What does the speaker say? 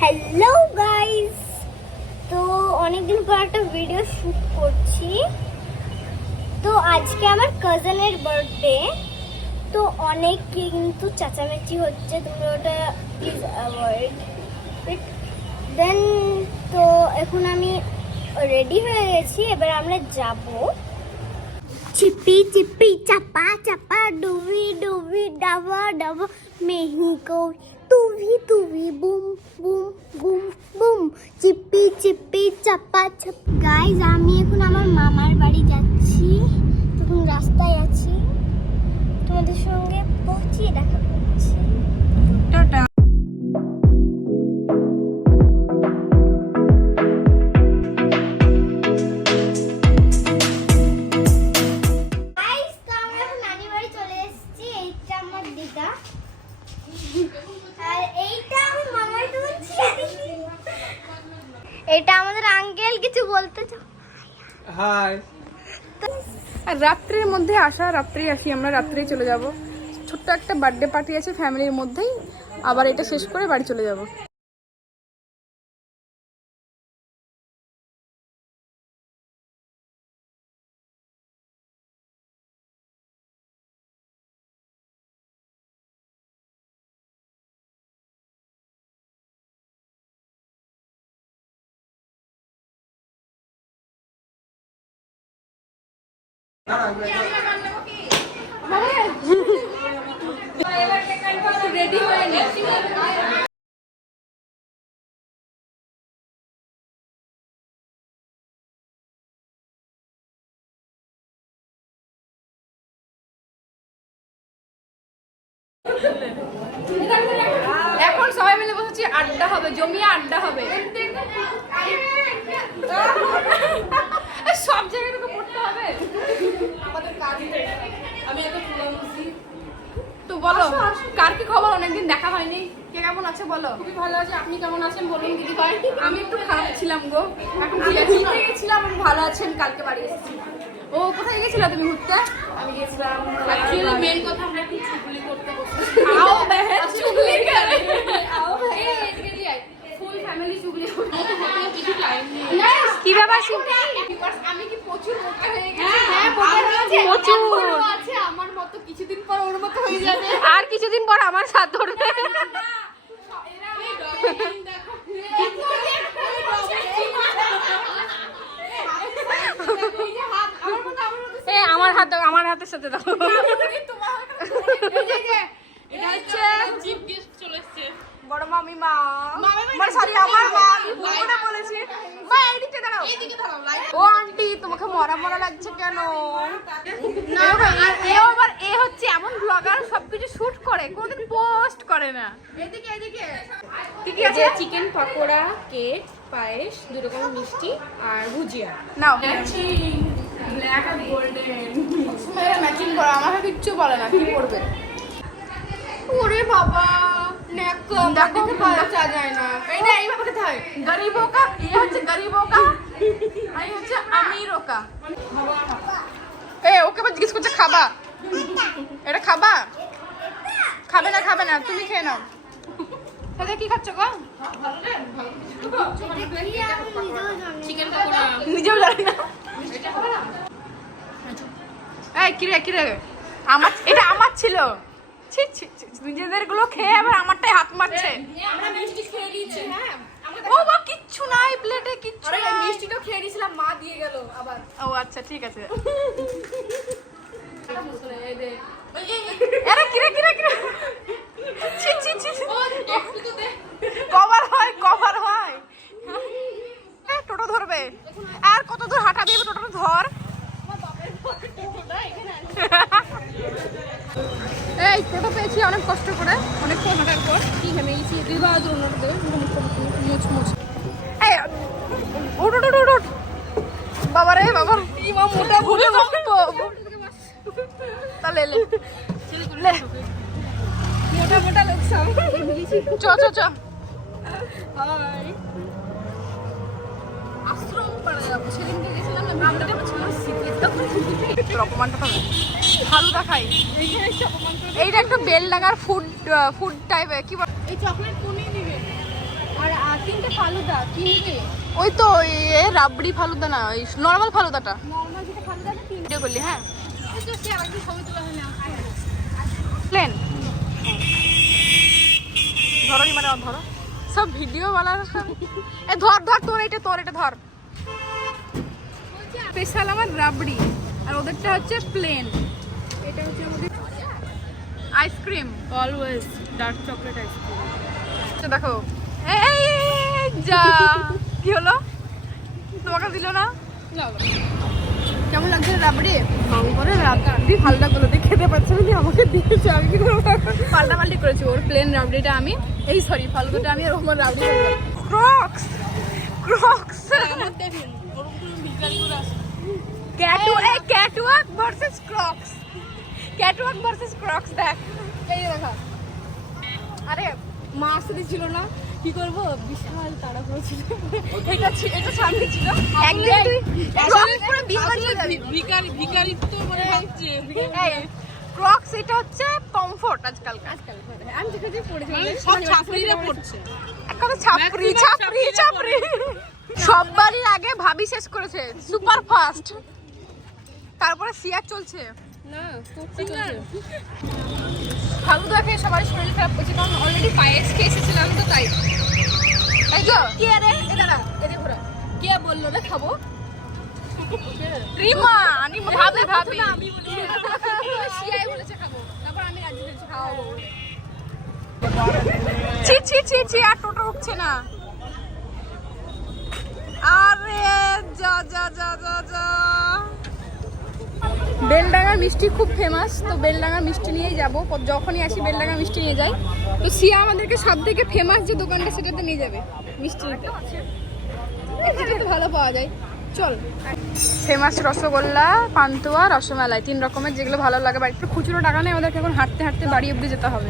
Hello guys, তো অনেকদিন পর একটা ভিডিও শুট করছি। তো আজকে আমার কাজিনের বার্থডে, তো অনেক কিন্তু চেঁচামেচি হচ্ছে, তুমি ওটা প্লিজ অ্যাভয়েড ইট। দেন তো এখন আমি রেডি হয়ে গেছি, এবার আমরা যাব। চিপি চিপি চাপা চাপা ডুবি ডুবি ডাবা ডাবা মেহিको तू भी বুম বুম বুম বুম চিপি চিপি চাপা চাপ। গাইজ, আমি এখন আমার মামার বাড়ি যাচ্ছি, তখন রাস্তায় আছি, তোমাদের সঙ্গে পৌঁছিয়ে দেখা করছি। টাটা। এটা আমাদের আঙ্কেল, কিছু বলতে চাও? হাই। আর রাত্রির মধ্যে আসা, রাত্রেই আসি আমরা, রাত্রেই চলে যাব। ছোট্ট একটা বার্থডে পার্টি আছে ফ্যামিলির মধ্যেই, আবার এটা শেষ করে বাড়ি চলে যাব। রেডি হয়ে নি। এখন সবাই মিলে বসেছি, আড্ডা হবে, জমিয়ে আড্ডা হবে। সব জায়গায় তোকে পড়তে হবে। তো বলো, কার কি খবর? অনেকদিন দেখা হয়নি, কে কেমন আছে বলো? খুবই ভালো আছে, আপনি কেমন আছেন বলুন দিদি ভাই। আমি একটু খারাপ ছিলাম গো, এখন ঠিক আছি। গেছিলাম, আমি ভালো আছেন, কালকে বাড়ি এসেছি। ও কোথায় গেছিলা তুমি ঘুরতে? আমি গেছিলাম অ্যাকচুয়ালি মেন কথা আমরা একটু চুগলি করতে বসেছি। আও বেহেন চুগলি করে, আও বেহেন এদিকে দিয়ে ফুল ফ্যামিলি চুগলি করতে কিছু টাইম নেই। কি ব্যাপার? আমি কি প্রচুর মোটা হয়ে গেছি? হ্যাঁ প্রচুর আছে, আমার মতো কিছুদিন পর ওর মতো হয়ে যাবে, আর কিছুদিন পর আমার সাথ ধরবে। আমার হাতের সাথে দাও। এটা হচ্ছে চিফ গেস্ট চলে এসেছে, বড় মামি মা, মানে সরি আমার মা, আমি ভুল করে বলেছি। মা এইদিকে দাঁড়াও, এইদিকে দাঁড়াও। ও আন্টি, তোমাকে মরা মরা লাগছে কেন? না আর এ হচ্ছে এমন ব্লগার, সবকিছু শুট করে, কোনোদিন পোস্ট করে না। এদিকে এদিকে কি কি আছে? চিকেন পকোড়া, কেক, পায়েস, 2 রকমের মিষ্টি আর ভুজিয়া। নাও ব্ল্যাক আর গোল্ডেন মেরা ম্যাচিং করা, আমাকে কিচ্ছু বলে না কি পড়বে। ওরে বাবা, নেকম দেখো পাওয়া যায় না। এই না এইভাবে খেতে হয়। গরিবো কা ये হচ্ছে গরিবো কা, আর এই হচ্ছে আমিরো কা। ওকে বাদ জিজ্ঞেস করছে খাবা, এটা খাবা? খাবে না খাবে না, তুমি খেয়ে নাও। তাহলে কি খাচ্ছ গো? চিকেন পকোড়া নিজেও জানি না। এই কিরে কিরে, আমার এটা আমার ছিল। ছি ছি ছি, নিজেদের গুলো খেয়ে আবার আমারটাই হাত মারছে। আমরা মিষ্টি খেয়ে নিয়েছি। হ্যাঁ ও বা কিচ্ছু নাই প্লেটে, কিচ্ছু আরে নাই। মিষ্টিটা খেয়ে নিয়েছিলাম, মা দিয়ে গেল আবার। ও আচ্ছা ঠিক আছে। আরে কিরে কিরে কিরে, ছি ছি ছি, একটু তো দে। কভার হয় কভার হয়। টোটো ধরবে, আর কত দূর হাঁটাবি? টোটো ধর। এই টোটো পেয়েছি অনেক কষ্ট করে, অনেকক্ষণ হাঁটার পর। কি খেয়ে নিয়েছি? 2 বার ওনাটা দেবে, মুছ মুছ। এই উঠ উঠ উঠ উঠ। বাবা রে বাবা, কি মা মোটা ভুলে বসতো। তাহলে লে লে, মোটা মোটা লোক সব চ চ চ। হাই আশ্রম পাড়া যাবো। সেদিনকে গেছিলাম না, আমরা যাবো ছিল শীতের অপমানটা পাবে, ফালুদা খাই। এইখানে এসে অপমান করে। এইটা একটা বেল লাগার ফুড টাইপের, কি বল? এই চকলেট কোনই নিবে? আর তিনটে ফালুদা কি নেবে? ওই তো রাবড়ি ফালুদা না, ওই নর্মাল ফালুদাটা নর্মাল যেটা ফালুদা না তিনটে। ভিডিও করলি। হ্যাঁ এই তো সে আরেকদিন ছবি তোলা হয় না। প্লেন ধরো মানে ধরো সব ভিডিও বানার এ ধর ধর তোর এটা ধর। স্পেশাল আমার রাবড়ি আর ওদেরটা হচ্ছে প্লেন। এটা হচ্ছে আমাদের ice cream, always dark chocolate ice cream. আচ্ছা দেখো এই যা কি হলো, তোমাকে দিল না? কেমন লাগছে রাবড়ি? করে রাবড়ি ফালদা গুলো দিয়ে খেতে পারছে না, আমাকে দিয়েছে, আমি কি করবো? পাল্টাপাল্টি করেছি, ওর প্লেন রাবড়িটা আমি, এই সরি ফালদাটা আমি, আর ওর রাবড়ি। ক্রক্স দেখেন ওরকম ভিখারি করে আসে। ক্যাটওয়াক ভার্সেস ক্রক্স দেখ, এই দেখা। আরে মা আসতে দিচ্ছিল না, কি করবো, বিশাল তাড়াহুড়ো ছিল। এটা সামনে ছিল একদিন তুই ক্রক্স পরে বিয়ে বাড়ি যাবি। ভিখারি তো মানে ভাবছে ক্রক্স এটা হচ্ছে কমফোর্ট আজকাল। আমি যেখানে পড়েছি সব ছাত্রীরা পড়ছে, এক কথা ছাপরি। সব বাড়ির আগে ভাবি শেষ করেছে সুপার ফাস্ট, তারপরে সিয়ার চলছে। না করছি না। ফালুদা খেয়ে সবারই শরীর খারাপ করছে, কারণ অলরেডি পায়েস খেয়ে এসেছিলাম তো, তাই। এই তো কে রে এটা এদিকে ঘোরা, কে বললো রে খাবো? রিমা আমি ভাবি আমি বলি শিয়াই বলেছে খাবো, তারপর আমি রাজি হয়েছি খাওয়াবো বলে। ছি আর টোটো উঠছে না। আরে যা বেলডাঙ্গা মিষ্টি খুব ফেমাস, তো বেলডাঙ্গা মিষ্টি নিয়েই যাবো। যখনই আসি বেলডাঙ্গা মিষ্টি নিয়ে যাই, তো সিয়া আমাদেরকে সব থেকে ফেমাস যে দোকানটা সেটাতে নিয়ে যাবে মিষ্টি। এখানে তো ভালো পাওয়া যায়, চল। ফেমাস রসগোল্লা, পান্তুয়া, রসমালাই, 3 রকমের, যেগুলো ভালো লাগে। বাড়িতে খুচরো টাকা নেই, ওদেরকে এখন হাঁটতে বাড়ি অব্দি যেতে হবে।